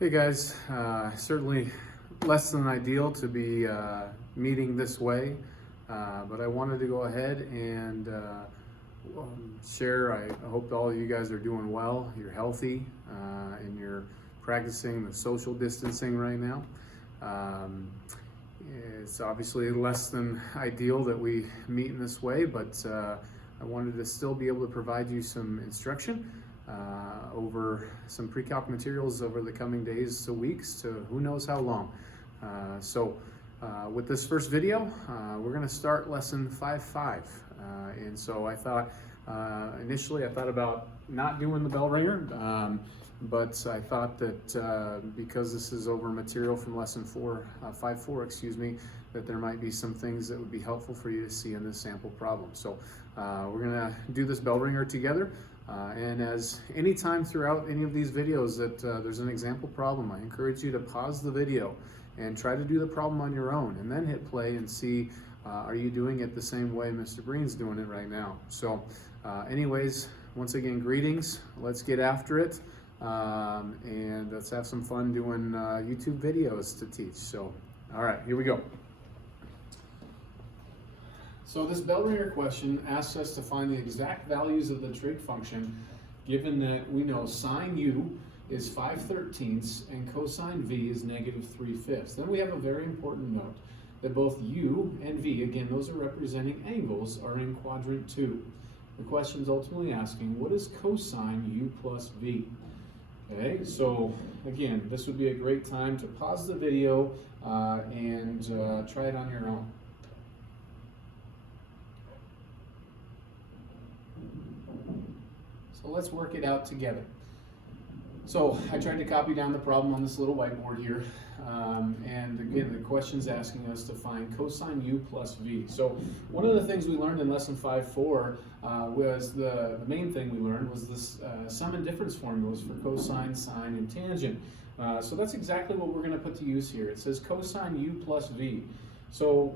Hey guys, certainly less than ideal to be meeting this way, but I wanted to go ahead and share. I hope all of you guys are doing well, you're healthy, and you're practicing the social distancing right now. Um, it's obviously less than ideal that we meet in this way, but I wanted to still be able to provide you some instruction over some pre-calc materials over the coming days to weeks to who knows how long. With this first video, we're going to start lesson 5.5. And so I thought, initially I thought about not doing the bell ringer, but I thought that because this is over material from lesson 5.4, excuse me, that there might be some things that would be helpful for you to see in this sample problem. So we're going to do this bell ringer together. And as any time throughout any of these videos that there's an example problem, I encourage you to pause the video and try to do the problem on your own, and then hit play and see, are you doing it the same way Mr. Breen's doing it right now. So anyways, once again, greetings. Let's get after it, and let's have some fun doing YouTube videos to teach. So, all right, here we go. So this bell ringer question asks us to find the exact values of the trig function, given that we know sine u is 5/13 and cosine v is -3/5. Then we have a very important note that both u and v, again, those are representing angles, are in quadrant 2. The question is ultimately asking, what is cosine u plus v? Okay, so again, this would be a great time to pause the video and try it on your own. So let's work it out together. So I tried to copy down the problem on this little whiteboard here. And again, the question's asking us to find cosine u plus v. So one of the things we learned in lesson 5.4 was the main thing we learned was this sum and difference formulas for cosine, sine, and tangent. So that's exactly what we're going to put to use here. It says cosine u plus v. So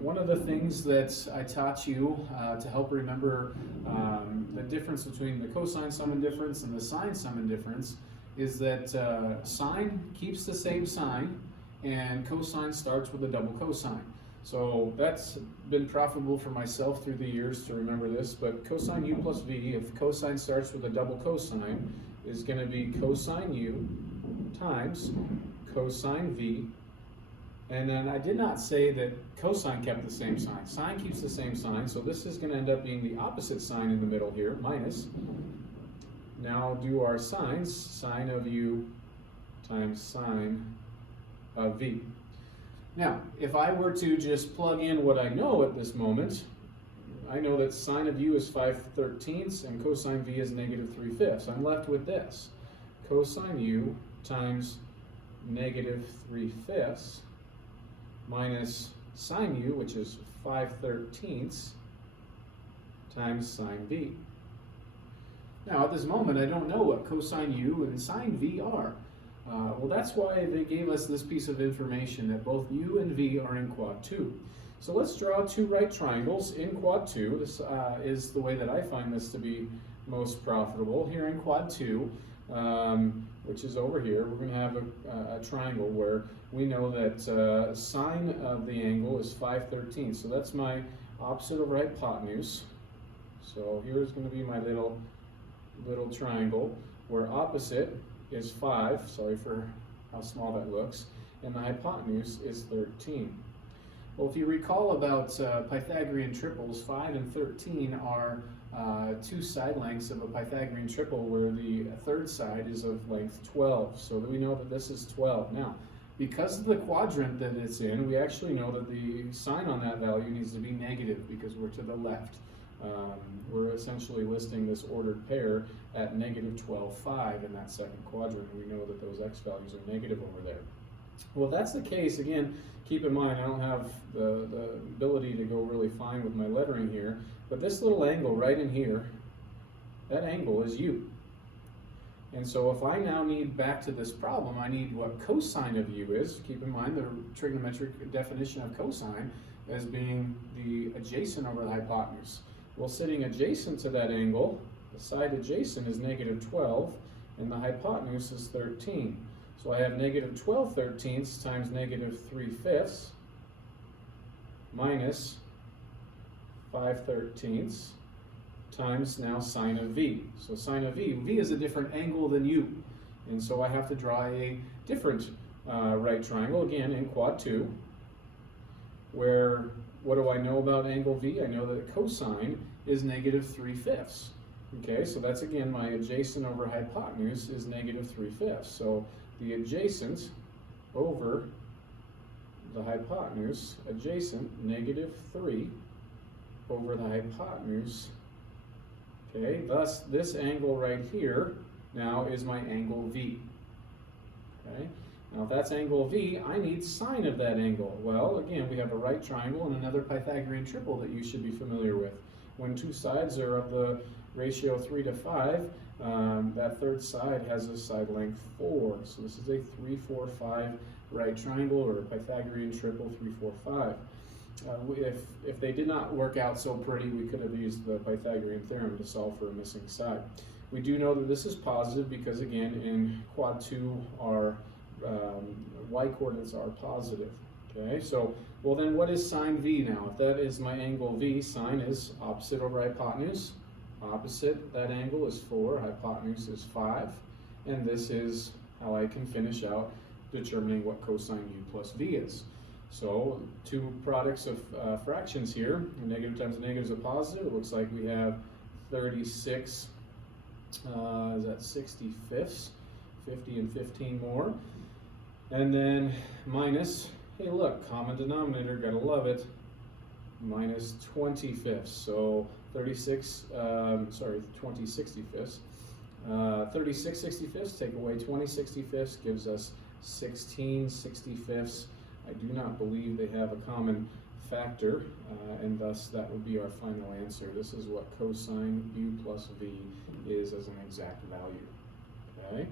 one of the things that I taught you to help remember the difference between the cosine sum and difference and the sine sum and difference is that sine keeps the same sign and cosine starts with a double cosine. So that's been profitable for myself through the years to remember this, but cosine u plus v, if cosine starts with a double cosine, is going to be cosine u times cosine v. And then I did not say that cosine kept the same sign. Sine keeps the same sign, so this is going to end up being the opposite sign in the middle here, minus. Now do our sines, sine of u times sine of v. Now, if I were to just plug in what I know at this moment, I know that sine of u is 5/13 and cosine v is -3/5. I'm left with this. Cosine u times -3/5 minus sine u, which is 5/13 times sine v. Now at this moment I don't know what cosine u and sine v are. Well, that's why they gave us this piece of information that both u and v are in quad 2. So let's draw two right triangles in quad 2. This is the way that I find this to be most profitable. Here in quad 2, which is over here, we're going to have a triangle where we know that sine of the angle is 5/13. So that's my opposite over hypotenuse. So here's going to be my little triangle where opposite is 5, sorry for how small that looks, and the hypotenuse is 13. Well, if you recall about Pythagorean triples, 5 and 13 are two side lengths of a Pythagorean triple where the third side is of length 12. So that we know that this is 12. Now, because of the quadrant that it's in, we actually know that the sign on that value needs to be negative because we're to the left. We're essentially listing this ordered pair at -12,5 in that second quadrant. We know that those x values are negative over there. Well, if that's the case, again, keep in mind I don't have the ability to go really fine with my lettering here, but this little angle right in here, that angle is u. And so if I now need, back to this problem, I need what cosine of u is. Keep in mind the trigonometric definition of cosine as being the adjacent over the hypotenuse. Well, sitting adjacent to that angle, the side adjacent is -12, and the hypotenuse is 13. So So I have negative 12/13 times negative 3/5 minus 5/13 times now sine of v. So sine of v is a different angle than u. And so I have to draw a different right triangle, again in quad 2, where what do I know about angle v? I know that cosine is negative 3/5. Okay, so that's again my adjacent over hypotenuse is negative 3/5. So the adjacent over the hypotenuse, adjacent negative 3 over the hypotenuse. Okay, thus this angle right here now is my angle v. Okay, now if that's angle v, I need sine of that angle. Well, again, we have a right triangle and another Pythagorean triple that you should be familiar with. When two sides are of the ratio 3 to 5, that third side has a side length 4. So this is a 3, 4, 5 right triangle, or a Pythagorean triple 3, 4, 5. If they did not work out so pretty, we could have used the Pythagorean theorem to solve for a missing side. We do know that this is positive because, again, in quad 2, our y-coordinates are positive. Okay, so, well then what is sine v now? If that is my angle v, sine is opposite over hypotenuse. Opposite that angle is 4, hypotenuse is 5. And this is how I can finish out determining what cosine u plus v is. So, two products of fractions here. A negative times a negative is a positive. It looks like we have 36, is that 65ths? 50 and 15 more. And then minus, hey look, common denominator, gotta love it, minus 25ths. So 20 65ths. 36 65ths, take away 20 65ths, gives us 16 65ths. I do not believe they have a common factor, and thus that would be our final answer. This is what cosine u plus v is as an exact value. Okay?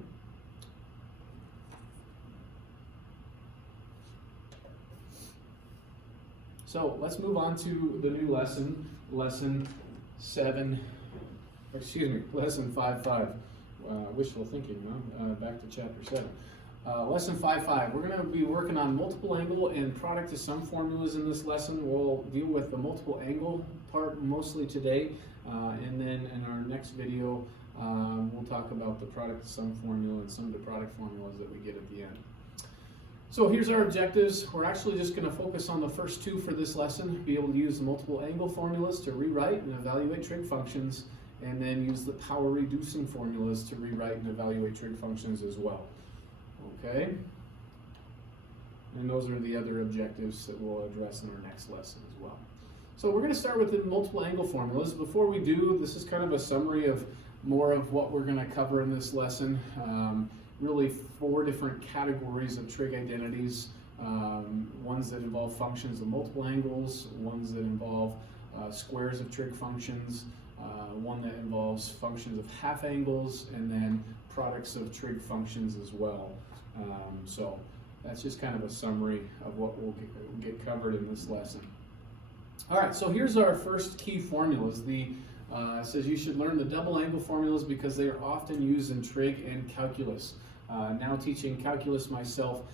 So let's move on to the new lesson, lesson 5.5. Wishful thinking, huh? Back to chapter 7. Lesson 5.5. We're going to be working on multiple angle and product to sum formulas in this lesson. We'll deal with the multiple angle part mostly today, and then in our next video we'll talk about the product to sum formula and some of the product formulas that we get at the end. So here's our objectives. We're actually just going to focus on the first two for this lesson, be able to use the multiple angle formulas to rewrite and evaluate trig functions, and then use the power reducing formulas to rewrite and evaluate trig functions as well. Okay? And those are the other objectives that we'll address in our next lesson as well. So we're going to start with the multiple angle formulas. Before we do, this is kind of a summary of more of what we're going to cover in this lesson. Really 4 different categories of trig identities. Ones that involve functions of multiple angles, ones that involve squares of trig functions, one that involves functions of half angles, and then products of trig functions as well. So that's just kind of a summary of what we'll get covered in this lesson. All right, so here's our first key formulas. It says you should learn the double angle formulas because they are often used in trig and calculus. Now teaching calculus myself,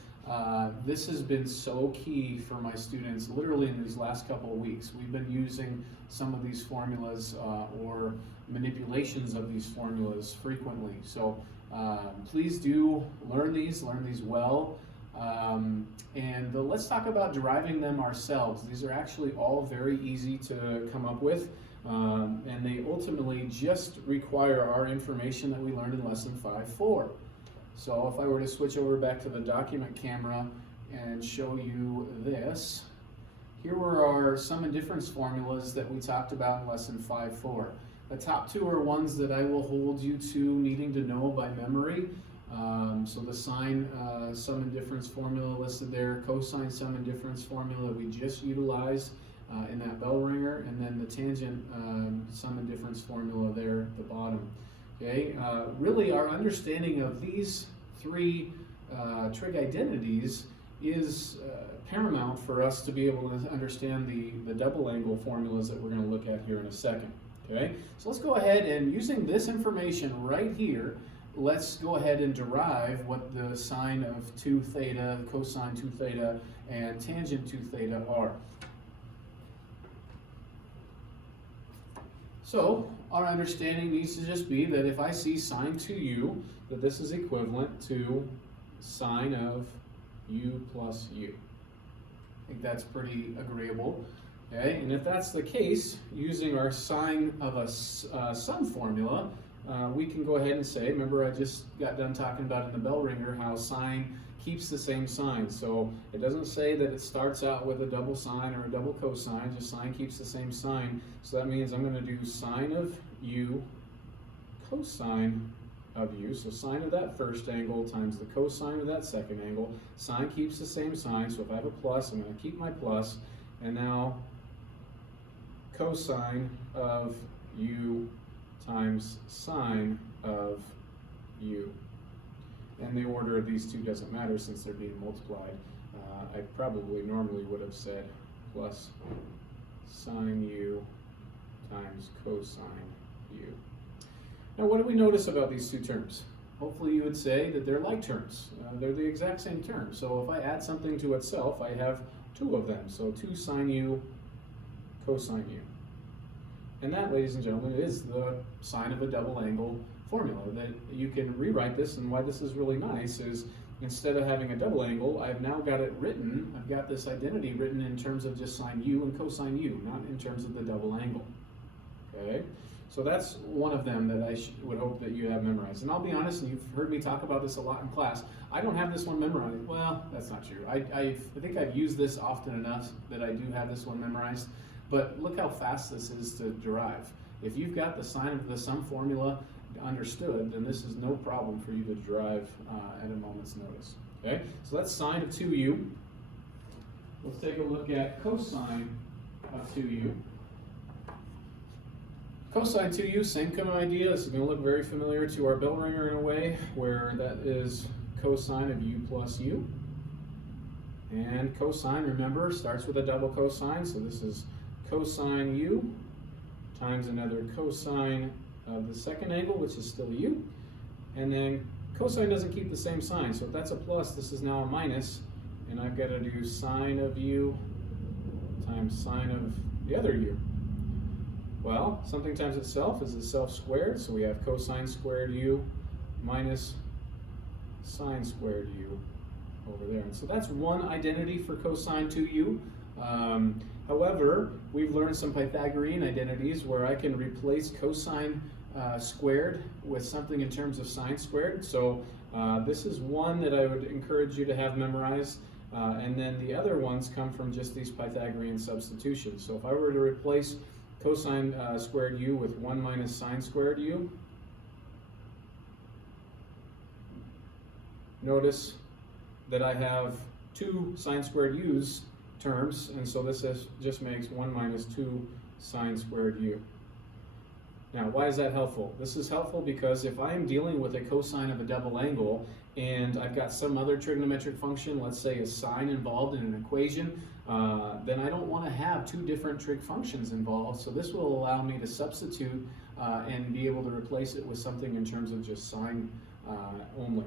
this has been so key for my students literally in these last couple of weeks. We've been using some of these formulas or manipulations of these formulas frequently. So please do learn these well. And let's talk about deriving them ourselves. These are actually all very easy to come up with. And they ultimately just require our information that we learned in lesson 5.4. So if I were to switch over back to the document camera and show you this, here were our sum and difference formulas that we talked about in lesson 5.4. The top 2 are ones that I will hold you to needing to know by memory. So the sine sum and difference formula listed there, cosine sum and difference formula we just utilized in that bell ringer, and then the tangent sum and difference formula there at the bottom. Okay, really our understanding of these 3 trig identities is paramount for us to be able to understand the double angle formulas that we're going to look at here in a second. Okay, so let's go ahead and using this information right here, let's go ahead and derive what the sine of 2 theta, cosine 2 theta, and tangent 2 theta are. So our understanding needs to just be that if I see sine 2u, that this is equivalent to sine of u plus u. I think that's pretty agreeable. Okay, and if that's the case, using our sine of a sum formula, we can go ahead and say, remember I just got done talking about in the bell ringer how sine keeps the same sign. So it doesn't say that it starts out with a double sine or a double cosine, just sine keeps the same sign. So that means I'm going to do sine of u cosine of u. So sine of that first angle times the cosine of that second angle. Sine keeps the same sign, so if I have a plus, I'm going to keep my plus. And now cosine of u times sine of u. And the order of these two doesn't matter since they're being multiplied. I probably normally would have said plus sine u times cosine u. Now what do we notice about these two terms? Hopefully you would say that they're like terms. They're the exact same term. So if I add something to itself, I have two of them. So 2 sine u cosine u. And that, ladies and gentlemen, is the sine of a double angle formula. That you can rewrite this, and why this is really nice is instead of having a double angle, I've now got it written, I've got this identity written in terms of just sine u and cosine u, not in terms of the double angle. Okay? So that's one of them that I would hope that you have memorized. And I'll be honest, and you've heard me talk about this a lot in class, I don't have this one memorized. Well, that's not true. I think I've used this often enough that I do have this one memorized. But look how fast this is to derive. If you've got the sine of the sum formula understood, then this is no problem for you to derive at a moment's notice. Okay, so that's sine of 2u. Let's take a look at cosine of 2u. Cosine 2u, same kind of idea. This is going to look very familiar to our bell ringer in a way, where that is cosine of u plus u. And cosine, remember, starts with a double cosine, so this is cosine u times another cosine of the second angle, which is still u. And then cosine doesn't keep the same sign, so if that's a plus, this is now a minus, and I've got to do sine of u times sine of the other u. Well, something times itself is itself squared, so we have cosine squared u minus sine squared u over there. And so that's one identity for cosine 2u. However, we've learned some Pythagorean identities where I can replace cosine squared with something in terms of sine squared. So this is one that I would encourage you to have memorized. And then the other ones come from just these Pythagorean substitutions. So if I were to replace cosine squared u with 1 minus sine squared u, notice that I have two sine squared u's terms, and so this just makes 1 minus 2 sine squared u. Now, why is that helpful? This is helpful because if I am dealing with a cosine of a double angle and I've got some other trigonometric function, let's say a sine involved in an equation, then I don't want to have two different trig functions involved, so this will allow me to substitute and be able to replace it with something in terms of just sine only.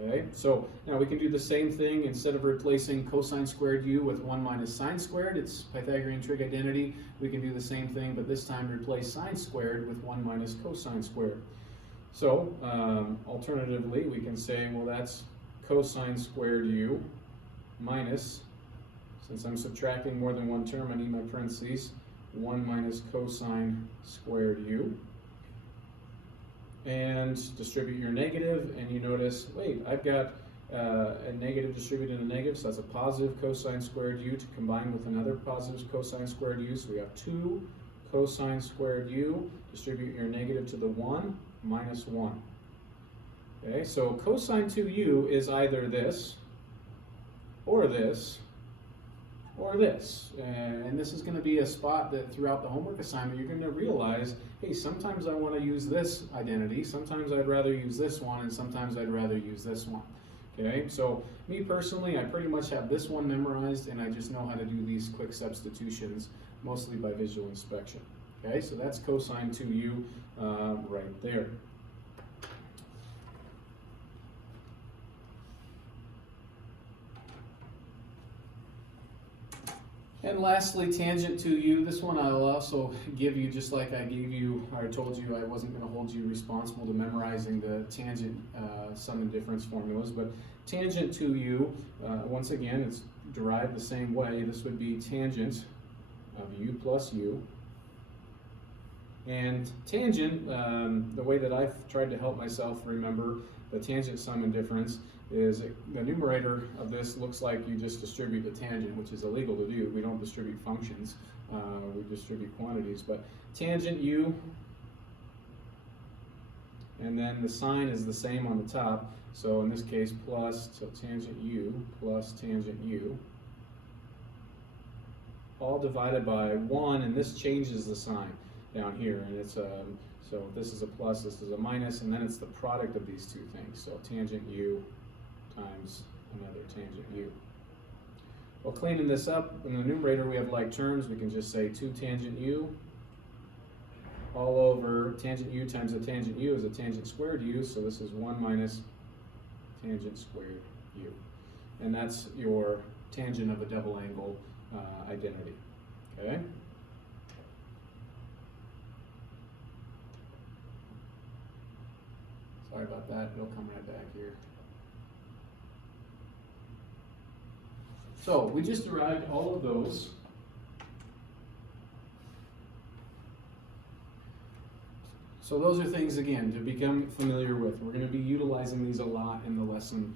Okay, so now we can do the same thing. Instead of replacing cosine squared u with 1 minus sine squared, it's Pythagorean trig identity, we can do the same thing, but this time replace sine squared with 1 minus cosine squared. So, alternatively, we can say, well, that's cosine squared u minus, since I'm subtracting more than one term, I need my parentheses, 1 minus cosine squared u. And distribute your negative, and you notice, wait, I've got a negative distributed in a negative, so that's a positive cosine squared u to combine with another positive cosine squared u, so we have 2 cosine squared u, distribute your negative to the 1, minus 1. Okay, so cosine 2u is either this, or this, or this. And this is going to be a spot that throughout the homework assignment you're going to realize, hey, sometimes I want to use this identity, sometimes I'd rather use this one, and sometimes I'd rather use this one. Okay, so me personally, I pretty much have this one memorized, and I just know how to do these quick substitutions, mostly by visual inspection. Okay, so that's cosine 2u right there. And lastly, tangent to u. This one I'll also give you, just like I gave you, or told you I wasn't going to hold you responsible to memorizing the tangent sum and difference formulas, but tangent to u, once again, it's derived the same way. This would be tangent of u plus u. And tangent, the way that I've tried to help myself remember the tangent sum and difference is the numerator of this looks like you just distribute the tangent, which is illegal to do. We don't distribute functions, we distribute quantities. But tangent u, and then the sign is the same on the top. So in this case, plus, so tangent u plus tangent u, all divided by 1, and this changes the sign down here. And it's so this is a plus, this is a minus, and then it's the product of these two things. So tangent u times another tangent u. Well, cleaning this up, in the numerator we have like terms. We can just say 2 tangent u all over tangent u times a tangent u is a tangent squared u, so this is 1 minus tangent squared u. And that's your tangent of a double angle identity. Okay? Sorry about that, it'll come right back here. So we just derived all of those. So those are things, again, to become familiar with. We're going to be utilizing these a lot in the lesson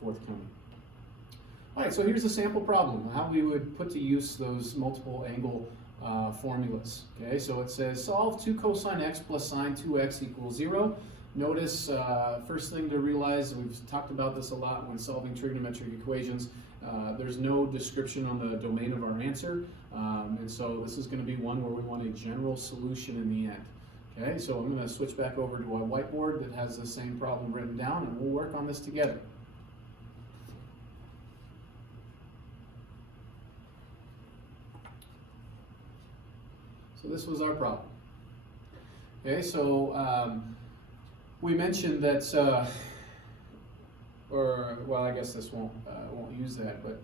forthcoming. All right, so here's a sample problem, how we would put to use those multiple angle formulas. Okay, so it says solve 2 cosine x plus sine 2x equals 0. Notice, first thing to realize, we've talked about this a lot when solving trigonometric equations, there's no description on the domain of our answer, and so this is going to be one where we want a general solution in the end. Okay, so I'm going to switch back over to a whiteboard that has the same problem written down, and we'll work on this together. So this was our problem. Okay, so we mentioned that, well, I guess this won't use that, but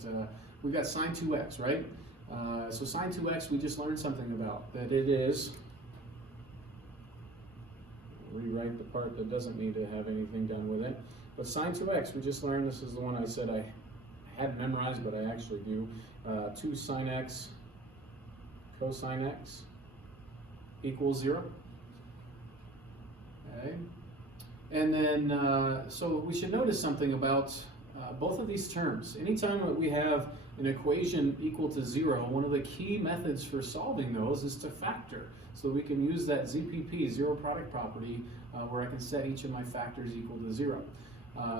we've got sine 2x, right? So sine 2x, we just learned something about, that it is, rewrite the part that doesn't need to have anything done with it, but sine 2x, we just learned, this is the one I said I hadn't memorized, but I actually do, 2 sine x cosine x equals 0. Okay. And then, so we should notice something about both of these terms. Anytime that we have an equation equal to 0, one of the key methods for solving those is to factor. So we can use that ZPP, zero product property, where I can set each of my factors equal to 0.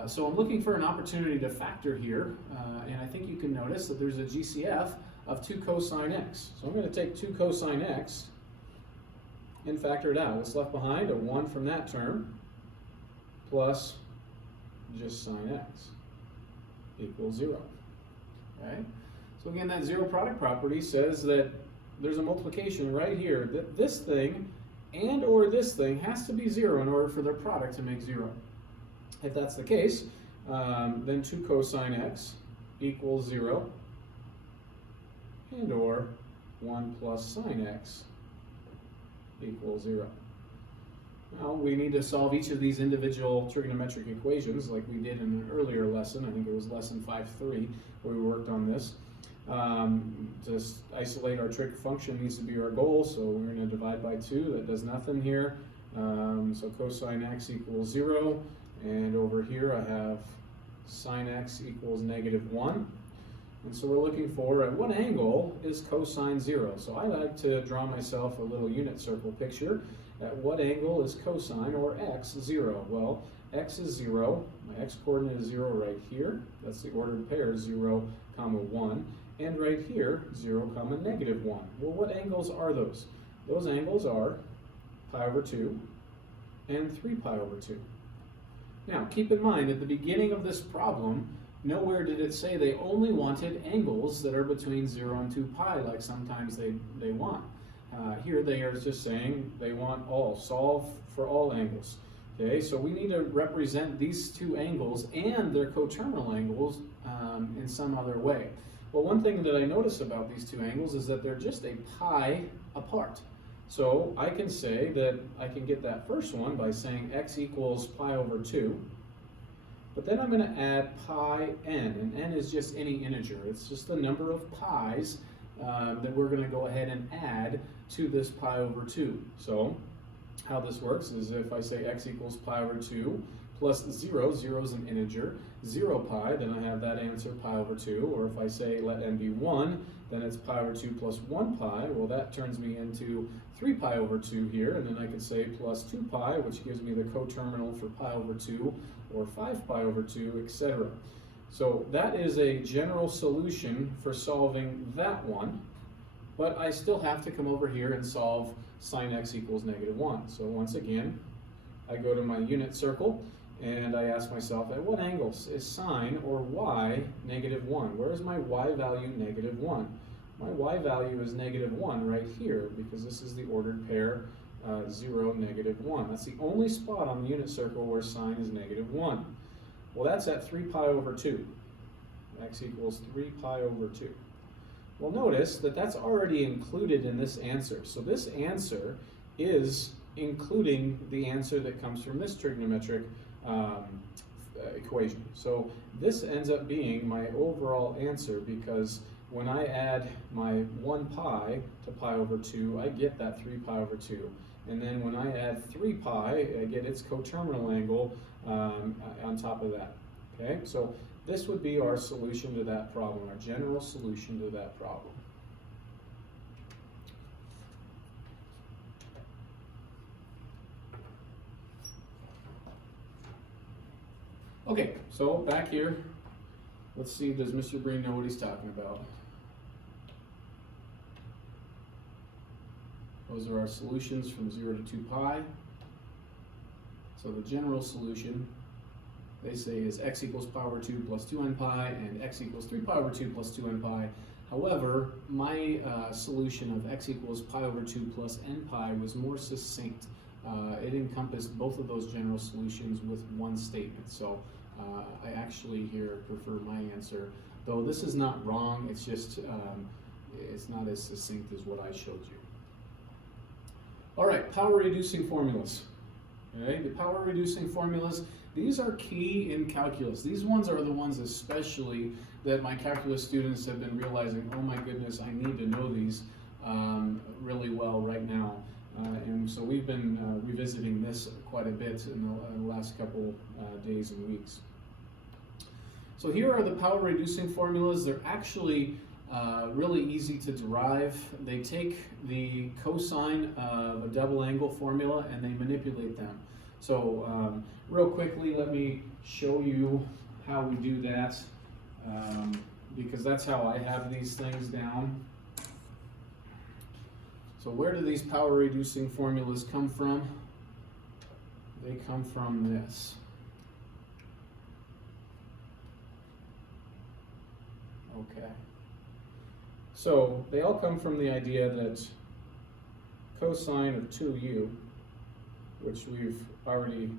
So I'm looking for an opportunity to factor here, and I think you can notice that there's a GCF of 2 cosine x. So I'm going to take 2 cosine x and factor it out. What's left behind? A 1 from that term, plus just sine x equals 0. Okay? So again, that zero product property says that there's a multiplication right here, that this thing and or this thing has to be 0 in order for their product to make 0. If that's the case, then 2 cosine x equals 0 and or 1 plus sine x equals 0. Now we need to solve each of these individual trigonometric equations like we did in an earlier lesson. I think it was lesson 5.3 where we worked on this. To isolate our trig function needs to be our goal, so we're going to divide by 2. That does nothing here. So cosine x equals 0, and over here I have sine x equals -1. And so we're looking for at what angle is cosine 0. So I like to draw myself a little unit circle picture. At what angle is cosine or x 0? Well, x is 0. My x coordinate is 0 right here. That's the ordered pair, 0, 1. And right here, 0, -1. Well, what angles are those? Those angles are pi over 2 and 3 pi over 2. Now, keep in mind, at the beginning of this problem, nowhere did it say they only wanted angles that are between 0 and 2 pi, like sometimes they want. Here they are just saying they want all, solve for all angles. Okay, so we need to represent these two angles and their coterminal angles in some other way. Well, one thing that I notice about these two angles is that they're just a pi apart. So I can say that I can get that first one by saying x equals pi over 2. But then I'm going to add pi n, and n is just any integer. It's just the number of pi's that we're going to go ahead and add to this pi over 2. So how this works is if I say x equals pi over 2 plus 0, 0 is an integer, 0 pi, then I have that answer pi over 2. Or if I say let n be 1, then it's pi over 2 plus 1 pi. Well, that turns me into 3 pi over 2 here, and then I can say plus 2 pi, which gives me the coterminal for pi over 2, or 5 pi over 2, etc. So that is a general solution for solving that one, but I still have to come over here and solve sine x equals -1. So once again, I go to my unit circle, and I ask myself, at what angle is sine or y -1? Where is my y value -1? My y value is -1 right here, because this is the ordered pair 0, -1. That's the only spot on the unit circle where sine is -1. Well, that's at 3 pi over 2. X equals 3 pi over 2. Well, notice that that's already included in this answer. So this answer is including the answer that comes from this trigonometric equation. So this ends up being my overall answer, because when I add my 1 pi to pi over 2, I get that 3 pi over 2. And then when I add 3 pi, I get its coterminal angle on top of that. Okay, so this would be our solution to that problem, our general solution to that problem. Okay, so back here, let's see, does Mr. Breen know what he's talking about? Those are our solutions from 0 to 2 pi. So the general solution, they say, is x equals pi over 2 plus 2n pi, and x equals 3 pi over 2 plus 2n pi. However, my solution of x equals pi over 2 plus n pi was more succinct. It encompassed both of those general solutions with one statement. So I actually here prefer my answer, though this is not wrong, it's just it's not as succinct as what I showed you. All right, power reducing formulas. Okay, the power reducing formulas, these are key in calculus. These ones are the ones especially that my calculus students have been realizing, oh my goodness, I need to know these really well right now. And so we've been revisiting this quite a bit in the last couple days and weeks. So here are the power reducing formulas. They're actually really easy to derive. They take the cosine of a double angle formula and they manipulate them. So real quickly, let me show you how we do that, because that's how I have these things down. So where do these power reducing formulas come from? They come from this. Okay. So they all come from the idea that cosine of 2u, which we've already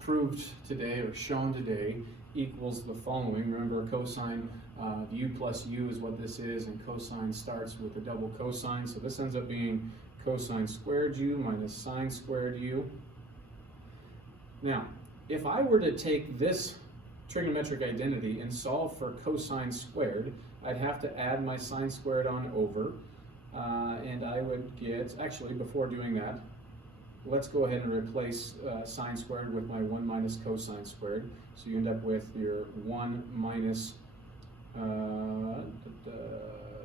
proved today or shown today, equals the following. Remember, cosine of u plus u is what this is, and cosine starts with a double cosine. So this ends up being cosine squared u minus sine squared u. Now, if I were to take this trigonometric identity and solve for cosine squared, I'd have to add my sine squared on over, and I would get, actually before doing that, let's go ahead and replace sine squared with my 1 minus cosine squared. So you end up with your 1 minus,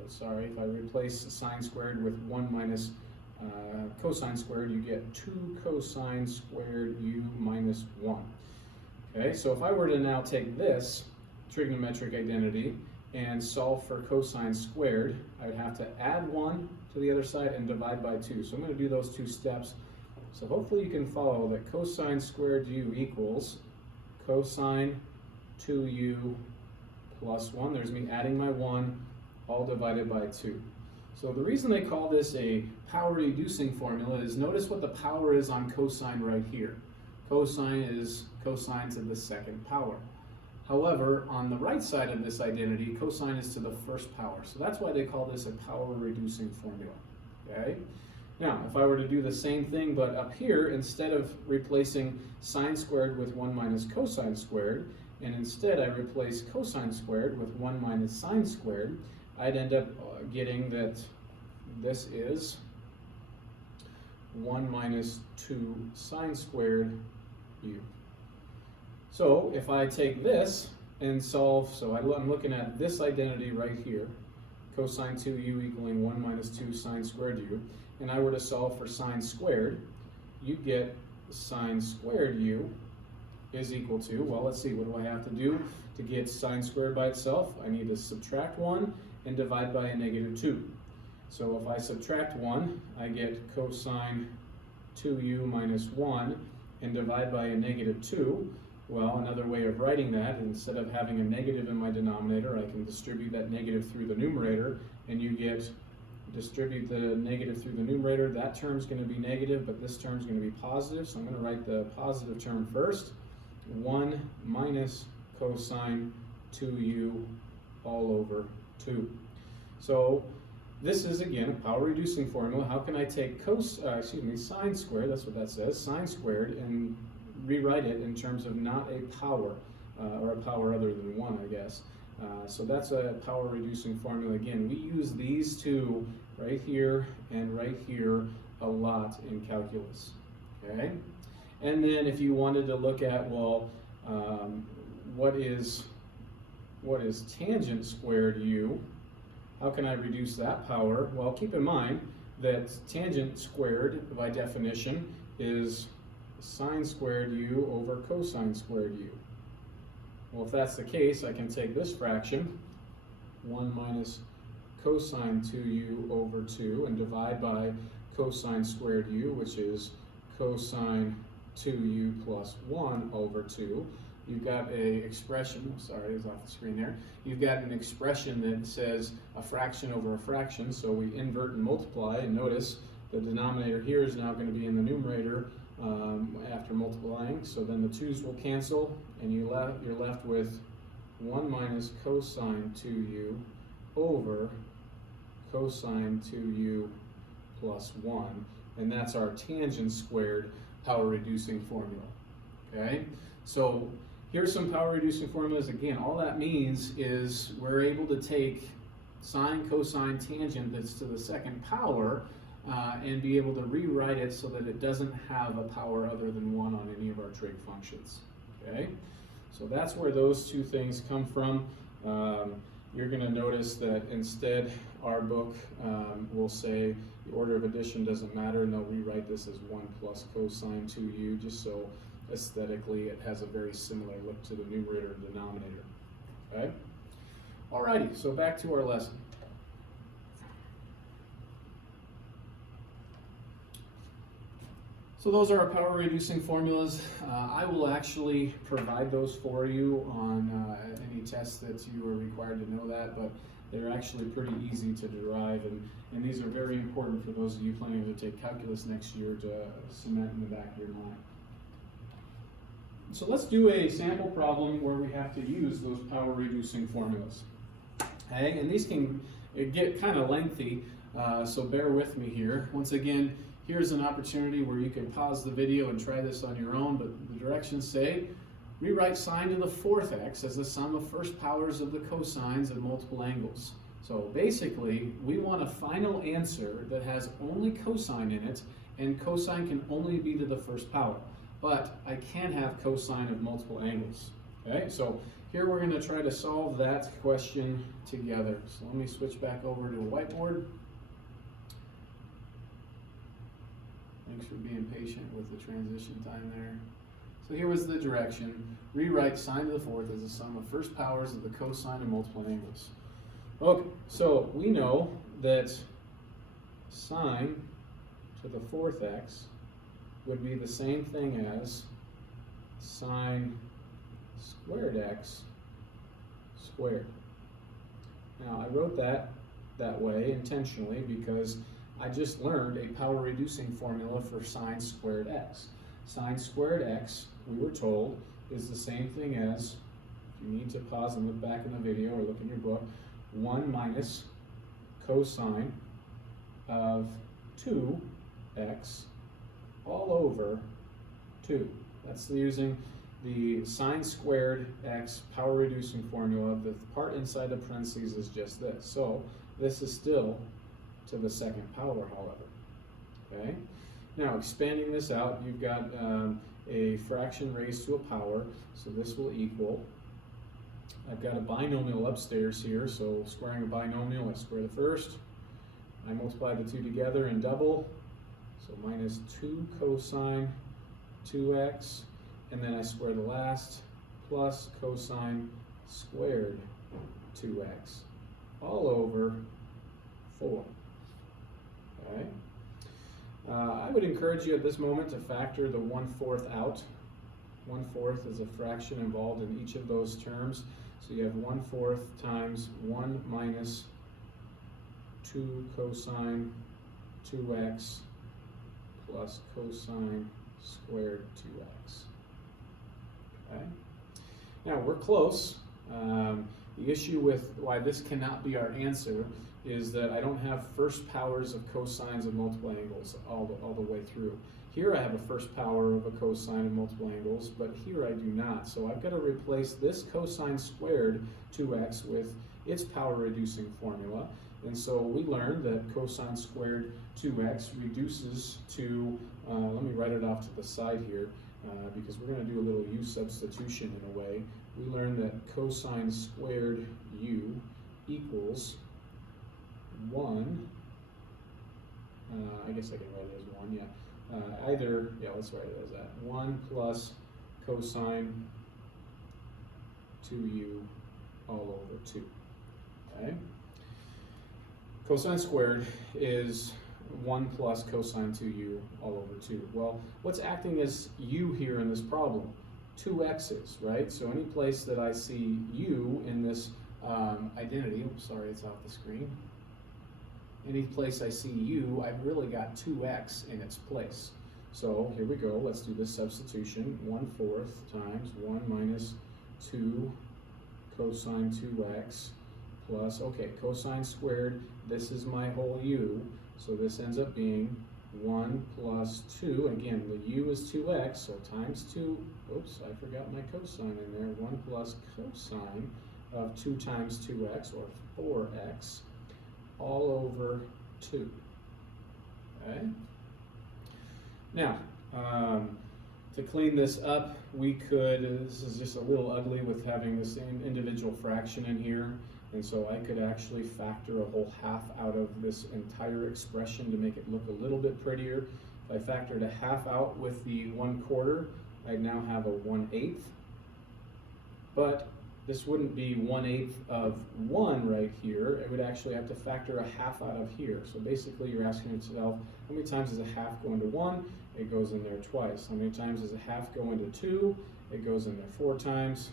sorry, if I replace sine squared with 1 minus cosine squared, you get 2 cosine squared u minus 1. Okay, so if I were to now take this trigonometric identity and solve for cosine squared, I would have to add 1 to the other side and divide by 2. So I'm going to do those 2 steps. So hopefully you can follow that cosine squared u equals cosine 2u plus 1. There's me adding my 1, all divided by 2. So the reason they call this a power reducing formula is notice what the power is on cosine right here. Cosine is cosine to the second power. However, on the right side of this identity, cosine is to the first power. So that's why they call this a power reducing formula. Okay? Now, if I were to do the same thing, but up here, instead of replacing sine squared with 1 minus cosine squared, and instead I replace cosine squared with 1 minus sine squared, I'd end up getting that this is 1 minus 2 sine squared u. So if I take this and solve, so I'm looking at this identity right here, cosine 2u equaling 1 minus 2 sine squared u, and I were to solve for sine squared, you get sine squared u is equal to, well, let's see, what do I have to do to get sine squared by itself? I need to subtract 1 and divide by a negative 2. So if I subtract 1, I get cosine 2u minus 1 and divide by a negative 2. Well, another way of writing that, instead of having a negative in my denominator, I can distribute that negative through the numerator, and you get, distribute the negative through the numerator. That term's going to be negative, but this term's going to be positive, so I'm going to write the positive term first. 1 minus cosine 2u all over 2. So this is, again, a power reducing formula. How can I take sine squared, that's what that says, sine squared, and rewrite it in terms of not a power, or a power other than 1, I guess. So that's a power reducing formula. Again, we use these two right here and right here a lot in calculus. Okay? And then if you wanted to look at, well, what is tangent squared u? How can I reduce that power? Well, keep in mind that tangent squared, by definition, is sine squared u over cosine squared u. Well, if that's the case, I can take this fraction, 1 minus cosine 2u over 2, and divide by cosine squared u, which is cosine 2u plus 1 over 2. You've got an expression, sorry, it's off the screen there. You've got an expression that says a fraction over a fraction, so we invert and multiply, and notice the denominator here is now going to be in the numerator after multiplying, so then the 2's will cancel, and you're left with 1 minus cosine 2u over cosine 2u plus 1, and that's our tangent squared power reducing formula. Okay, so here's some power reducing formulas. Again, all that means is we're able to take sine, cosine, tangent that's to the second power and be able to rewrite it so that it doesn't have a power other than 1 on any of our trig functions. Okay, so that's where those two things come from. You're going to notice that instead our book will say the order of addition doesn't matter, and they'll rewrite this as 1 plus cosine 2u, just so aesthetically it has a very similar look to the numerator and denominator. Okay? Alrighty, so back to our lesson. So those are our power reducing formulas. I will actually provide those for you on any tests that you are required to know that, but they're actually pretty easy to derive, and these are very important for those of you planning to take calculus next year to cement in the back of your mind. So let's do a sample problem where we have to use those power reducing formulas. Okay, and these can get kind of lengthy, so bear with me here. Once again, here's an opportunity where you can pause the video and try this on your own, but the directions say, rewrite sine to the 4th x as the sum of first powers of the cosines of multiple angles. So basically, we want a final answer that has only cosine in it, and cosine can only be to the first power. But I can have cosine of multiple angles. Okay, so here we're going to try to solve that question together. So let me switch back over to a whiteboard. Thanks for being patient with the transition time there. So here was the direction. Rewrite sine to the 4th as the sum of first powers of the cosine of multiple angles. Okay, so we know that sine to the 4th x would be the same thing as sine squared x squared. Now I wrote that way intentionally because I just learned a power reducing formula for sine squared x. Sine squared x, we were told, is the same thing as, if if you need to pause and look back in the video or look in your book, 1 minus cosine of 2x all over 2. That's using the sine squared x power reducing formula. The part inside the parentheses is just this. So this is still to the second power, however. Okay? Now, expanding this out, you've got a fraction raised to a power, so this will equal, I've got a binomial upstairs here, so squaring a binomial, I square the first, I multiply the two together and double, so minus 2 cosine 2x, and then I square the last, plus cosine squared 2x, all over 4. Okay? I would encourage you at this moment to factor the 1/4 out. 1/4 is a fraction involved in each of those terms. So you have 1/4 times 1 minus 2 cosine 2x plus cosine squared 2x. Okay? Now we're close. The issue with why this cannot be our answer is that I don't have first powers of cosines of multiple angles all the way through. Here I have a first power of a cosine of multiple angles, but here I do not. So I've got to replace this cosine squared 2x with its power reducing formula. And so we learned that cosine squared 2x reduces to, let me write it off to the side here, because we're going to do a little u substitution in a way. We learned that cosine squared u equals 1, I guess I can write it as 1, yeah. Let's write it as that. 1 plus cosine 2u all over 2. Okay? Cosine squared is 1 plus cosine 2u all over 2. Well, what's acting as u here in this problem? 2 x's, right? So any place that I see u in this identity, oops, sorry, it's off the screen. Any place I see u, I've really got 2x in its place. So here we go, let's do this substitution. 1/4 times 1 minus 2 cosine 2x plus, okay, cosine squared, this is my whole u, so this ends up being 1 plus 2, again, the u is 2x, so times 2, oops, I forgot my cosine in there, 1 plus cosine of 2 times 2x, or 4x, all over 2. Okay? Now, to clean this up, we could, this is just a little ugly with having the same individual fraction in here, and so I could actually factor a whole half out of this entire expression to make it look a little bit prettier. If I factored a half out with the 1/4, I'd now have a 1/8, but this wouldn't be 1/8 of 1 right here. It would actually have to factor a half out of here. So basically you're asking yourself, how many times does a half go into 1? It goes in there twice. How many times does a half go into 2? It goes in there 4 times.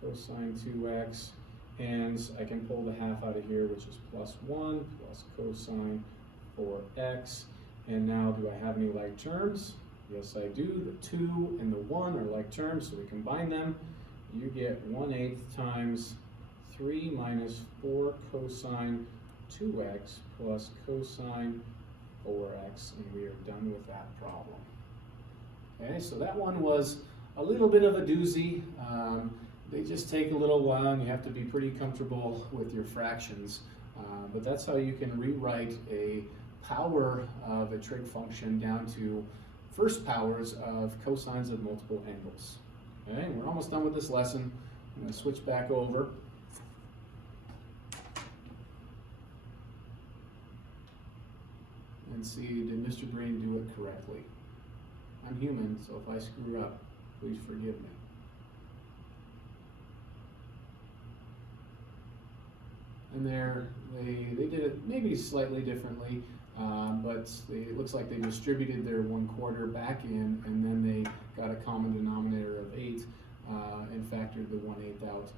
Cosine 2x. And I can pull the half out of here, which is plus 1 plus cosine 4x. And now do I have any like terms? Yes, I do. The 2 and the 1 are like terms, so we combine them. You get 1/8 times 3 minus 4 cosine 2x plus cosine 4x, and we are done with that problem. Okay, so that one was a little bit of a doozy. They just take a little while, and you have to be pretty comfortable with your fractions. But that's how you can rewrite a power of a trig function down to first powers of cosines of multiple angles. Okay, we're almost done with this lesson. I'm going to switch back over. And see, did Mr. Green do it correctly? I'm human, so if I screw up, please forgive me. And they did it maybe slightly differently, but it looks like they distributed their 1/4 back in, and then they got a common denominator of 8 and factored the 1/8 out,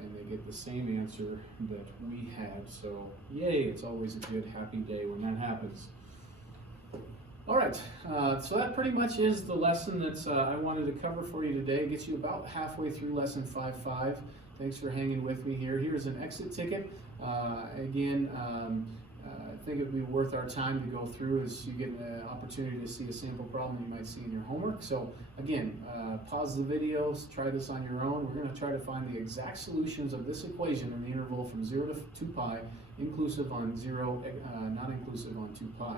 and they get the same answer that we had. So yay, it's always a good happy day when that happens. All right, so that pretty much is the lesson that I wanted to cover for you today. It gets you about halfway through lesson 5.5. Thanks for hanging with me here. Here's an exit ticket. Again, I think it would be worth our time to go through as you get an opportunity to see a sample problem you might see in your homework. So again, pause the videos, try this on your own. We're going to try to find the exact solutions of this equation in the interval from 0 to 2 pi, inclusive on 0, not inclusive on 2 pi.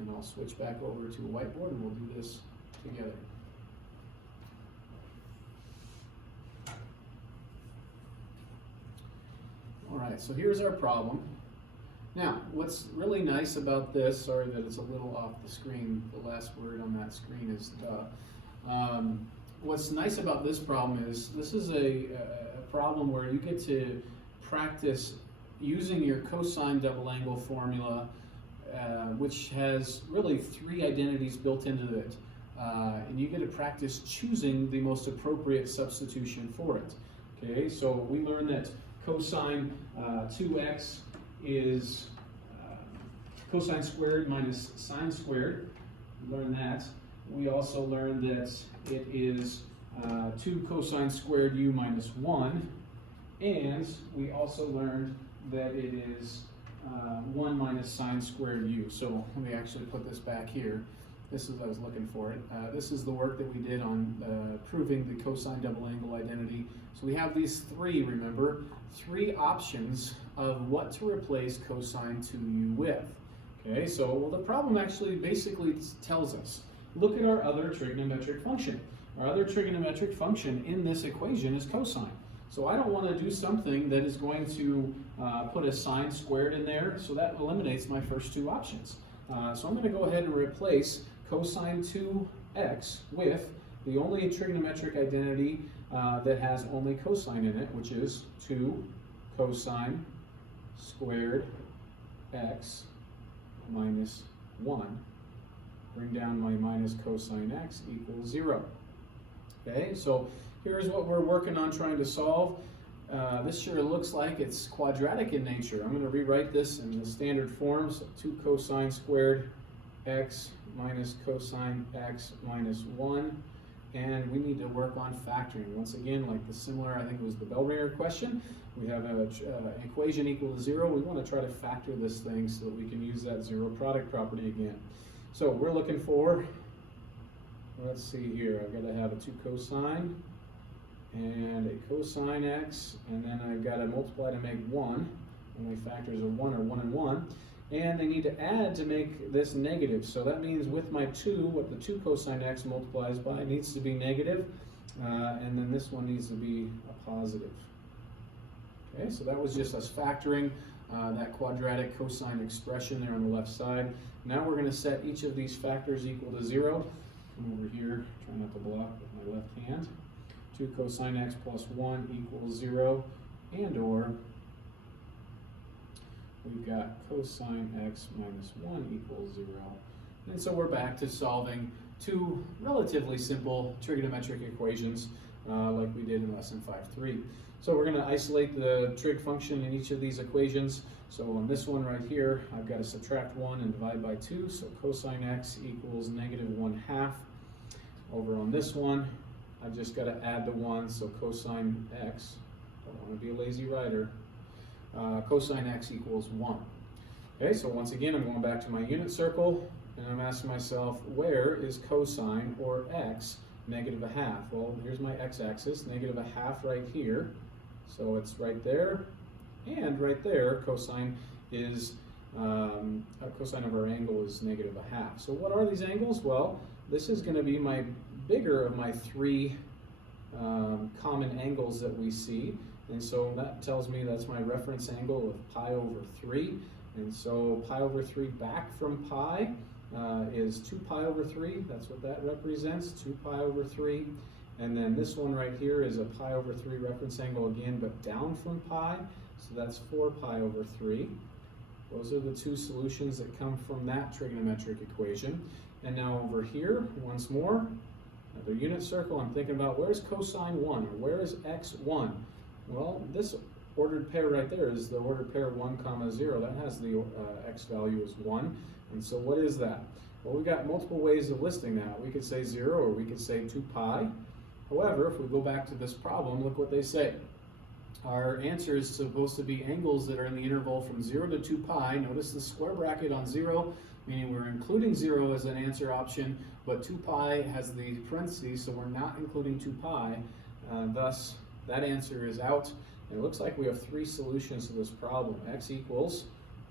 And I'll switch back over to a whiteboard and we'll do this together. All right, so here's our problem. Now, what's really nice about this, sorry that it's a little off the screen, the last word on that screen is duh. What's nice about this problem is this is a problem where you get to practice using your cosine double angle formula, which has really 3 identities built into it. And you get to practice choosing the most appropriate substitution for it. Okay, so we learned that cosine 2x is cosine squared minus sine squared. We learned that. We also learned that it is 2 cosine squared u minus 1. And we also learned that it is 1 minus sine squared u. So let me actually put this back here. This is, I was looking for it. This is the work that we did on proving the cosine double angle identity. So we have these 3, remember, 3 options of what to replace cosine 2u with. Okay, so well, the problem actually basically tells us, look at our other trigonometric function. Our other trigonometric function in this equation is cosine. So I don't want to do something that is going to put a sine squared in there, so that eliminates my first 2 options. So I'm going to go ahead and replace cosine 2x with the only trigonometric identity that has only cosine in it, which is 2 cosine squared x minus 1. Bring down my minus cosine x equals 0. Okay, so here's what we're working on trying to solve. This sure looks like it's quadratic in nature. I'm going to rewrite this in the standard form. So 2 cosine squared x minus cosine x minus 1. And we need to work on factoring. Once again, like the similar, I think it was the bell ringer question, we have an equation equal to 0. We want to try to factor this thing so that we can use that 0 product property again. So we're looking for, let's see here, I've got to have a 2 cosine and a cosine x, and then I've got to multiply to make 1. And my factors of 1 are 1 and 1. And they need to add to make this negative. So that means with my 2, what the 2 cosine x multiplies by needs to be negative, and then this one needs to be a positive. Okay, so that was just us factoring that quadratic cosine expression there on the left side. Now we're going to set each of these factors equal to 0. Come over here, try not to block with my left hand. 2 cosine x plus 1 equals 0, and or we've got cosine x minus 1 equals 0. And so we're back to solving 2 relatively simple trigonometric equations like we did in lesson 5.3. So we're going to isolate the trig function in each of these equations. So on this one right here, I've got to subtract 1 and divide by 2. So cosine x equals negative 1/2. Over on this one, I've just got to add the 1. So cosine x, don't want to be a lazy writer, cosine x equals 1. Okay, so once again, I'm going back to my unit circle, and I'm asking myself, where is cosine, or x, negative 1/2? Well, here's my x-axis, negative 1/2 right here. So it's right there, and right there, cosine is, cosine of our angle is negative 1/2. So what are these angles? Well, this is going to be my bigger of my 3 common angles that we see. And so that tells me that's my reference angle of pi over 3. And so pi over 3 back from pi is 2 pi over 3. That's what that represents, 2 pi over 3. And then this one right here is a pi over 3 reference angle again, but down from pi. So that's 4 pi over 3. Those are the 2 solutions that come from that trigonometric equation. And now over here, once more, another unit circle. I'm thinking about where's cosine 1, or where is x1? Well, this ordered pair right there is the ordered pair 1, 0. That has the x value as 1. And so what is that? Well, we got multiple ways of listing that. We could say 0 or we could say 2 pi. However, if we go back to this problem, look what they say. Our answer is supposed to be angles that are in the interval from 0 to 2 pi. Notice the square bracket on 0, meaning we're including 0 as an answer option, but 2 pi has the parentheses, so we're not including 2 pi. Thus, that answer is out. And it looks like we have 3 solutions to this problem. X equals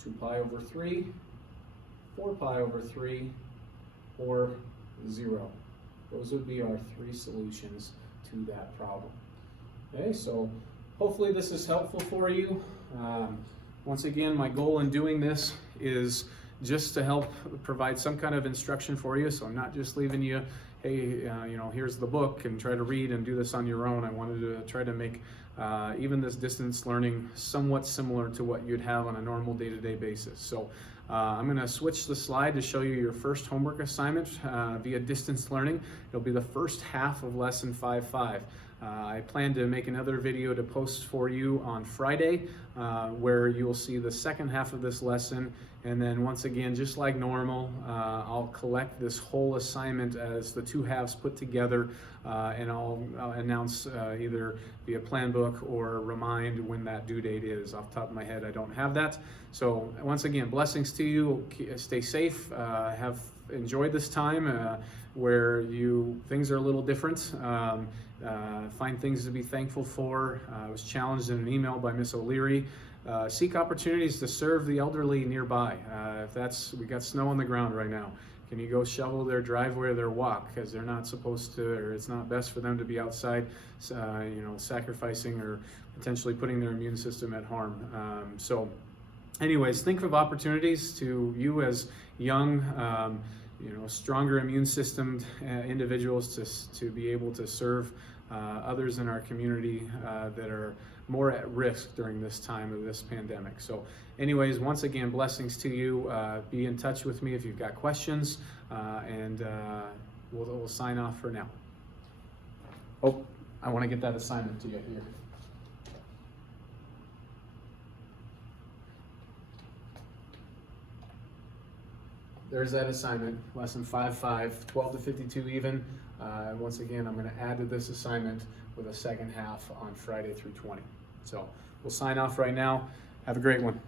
2 pi over 3, 4 pi over 3, or 0. Those would be our 3 solutions to that problem. Okay, so hopefully this is helpful for you. Once again, my goal in doing this is just to help provide some kind of instruction for you. So I'm not just leaving you, hey, here's the book and try to read and do this on your own. I wanted to try to make even this distance learning somewhat similar to what you'd have on a normal day-to-day basis. So I'm going to switch the slide to show you your first homework assignment via distance learning. It'll be the first half of lesson 5.5. I plan to make another video to post for you on Friday where you'll see the second half of this lesson, and then once again, just like normal, I'll collect this whole assignment as the 2 halves put together, and I'll announce either via plan book or remind when that due date is. Off the top of my head, I don't have that. So once again, blessings to you. Stay safe. Have enjoyed this time where things are a little different. Find things to be thankful for. I was challenged in an email by Miss O'Leary. Seek opportunities to serve the elderly nearby. We got snow on the ground right now. Can you go shovel their driveway or their walk, because they're not supposed to, or it's not best for them to be outside, sacrificing or potentially putting their immune system at harm. So anyways, think of opportunities to you as young, stronger immune system individuals to be able to serve others in our community that are more at risk during this time of this pandemic. So anyways, once again, blessings to you. Be in touch with me if you've got questions, and we'll sign off for now. Oh, I want to get that assignment to you here. There's that assignment, lesson 5.5, 12 to 52 even. Once again, I'm going to add to this assignment with a second half on Friday through 20. So we'll sign off right now. Have a great one.